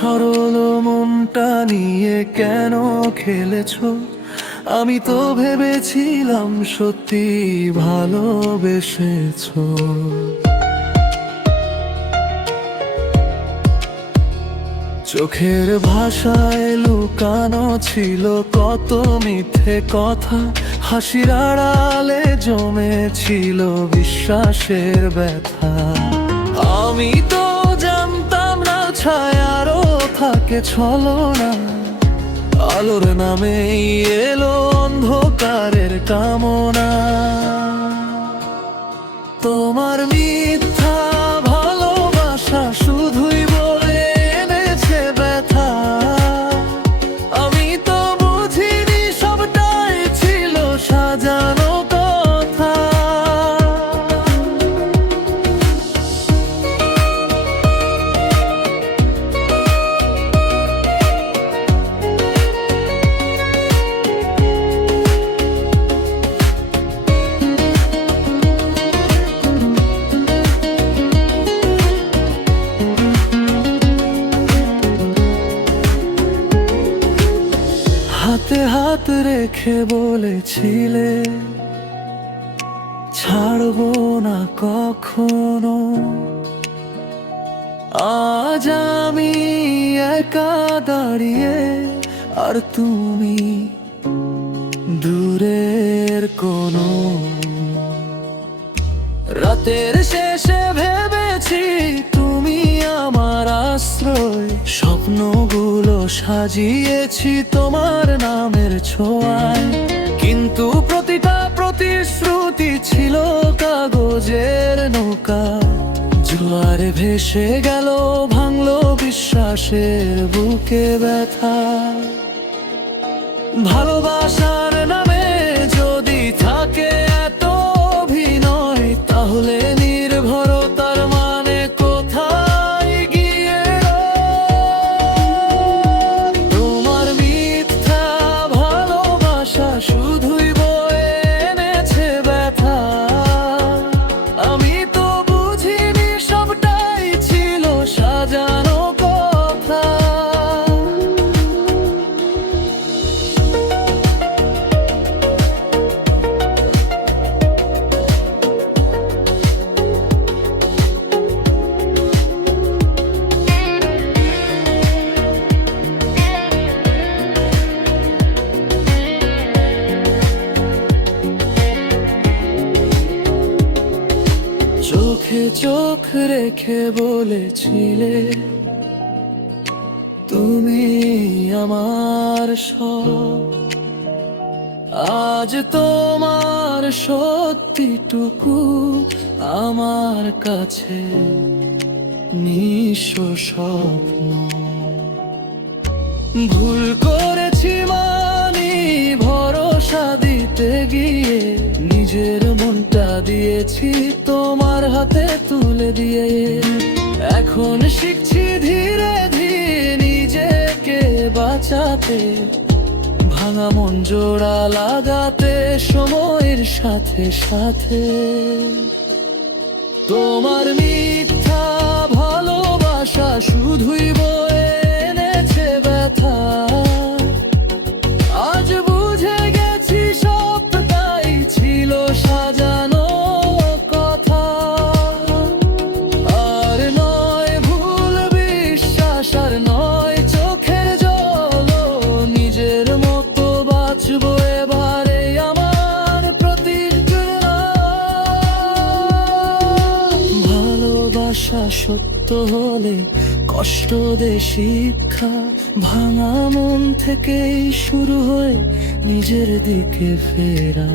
সরল মনটা নিয়ে কেন খেলেছো? আমি তো ভেবেছিলাম সত্যি ভালোবেসেছো। চোখের ভাষায় লুকানো ছিল কত মিথ্যে কথা, হাসির আড়ালে জমেছিল বিশ্বাসের ব্যথা। আমি তো জানতাম না ছায়ারও থাকে ছলনা, আলোর নামেই এলো অন্ধকারের কামনা। তোমার মিথ্যা ভালোবাসা শুধুই বয়ে এনেছে ব্যথা। আমি তো বুঝিনি সবটাই ছিল সাজানো কথা। হাতে হাত রেখে বলেছিলে ছাড়বো না কখনো। আজ আমি একা দাঁড়িয়ে আর তুমি দূরের কোনো। রাতের শেষে ভেবেছি তুমি আমার আশ্রয়, স্বপ্নগুলো সাজিয়েছি তোমার নামের ছোঁয়ায়। কিন্তু প্রতিটা প্রতিশ্রুতি ছিল কাগজের নৌকা, জোয়ারে ভেসে গেল ভাঙলো বিশ্বাসের বুকে ব্যথা। ভালোবাসার নামে যদি থাকে এত অভিনয়, তাহলে নির্ভরতার মানে কোথায় গিয়ে? তোমার মিথ্যা ভালোবাসা শুধুই বয়ে এনেছে ব্যথা। আমি তো বুঝিনি সবটাই ছিল সাজানো কথা। চোখে চোখ রেখে বলেছিলে তুমি আমার সব। আজ তোমার সত্যিটুকু আমার কাছে নিঃস্ব স্বপ্ন। ভুল করেছি মানি ভরসা দিতে গিয়ে, নিজের মনটা দিয়েছি তোমার হাতে তুলে দিয়ে। এখন শিখছি ধীরে ধীরে নিজেকে বাঁচাতে, ভাঙা মন জোড়া লাগাতে সময়ের সাথে সাথে। তোমার মিথ্যা ভালোবাসা শুধুই বয়ে এনেছে ব্যথা। আজ বুঝে গেছি সবটাই ছিল সাজানো কথা। আর নয় ভুল বিশ্বাস, আর নয় চোখের জল, নিজের মতো বাঁচবো এবারে আমার প্রতিজ্ঞা। ভালোবাসা সত্য হলে কষ্ট দে শিক্ষা, ভাঙা মন থেকেই শুরু হয়ে নিজের দিকে ফেরা।